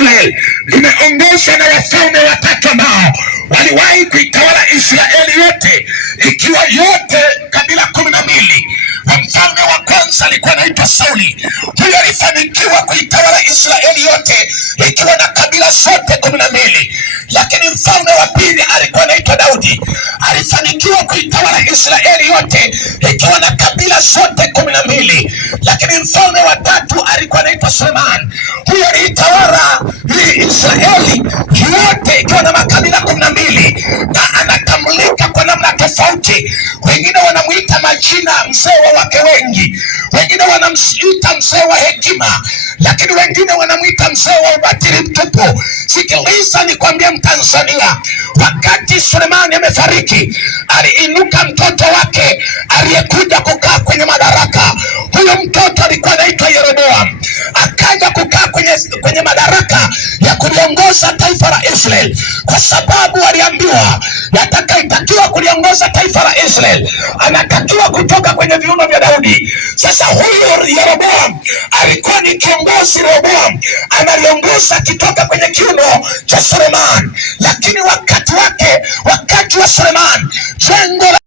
Israeli limeongozwa na wafalme watatu ambao waliwahi kuitawala Israeli yote, ikiwa yote kabila 12. Mfalme wa kwanza alikuwa anaitwa Sauli. Huyo alifanikiwa kuitawala Israeli yote ikiwa na kabila zote 12. Lakini mfalme wa pili alikuwa anaitwa Daudi. Alifanikiwa kuitawala Israeli yote ikiwa na kabila zote 12. Lakini mfalme wa tatu alikuwa anaitwa Suleiman. Huyo alitawala Israeli yote ikiwa na makabila 12, na anatambulika kwa namna tofauti. Wengine wanamuita majina mzee wa wake wengi, wengine wanamuita mzee wa hekima, lakini wengine wanamuita mzee wa ubatili mtupu. Sikiliza nikwambie Mtanzania, wakati Sulemani amefariki, aliinuka mtoto wake aliyekuja kukaa kwenye madaraka. Huyo mtoto alikuwa anaitwa Yeroboam. Akaja kukaa kwenye madaraka ya kuliongoza taifa la Israeli, kwa sababu aliambiwa atakayetakiwa kuliongoza taifa la Israeli anatakiwa kutoka kwenye viuno vya Daudi. Sasa huyu Yeroboam alikuwa ni kiongozi. Rehoboam analiongoza kitoka kwenye kiuno cha Suleiman, lakini wakati wa Suleiman jengo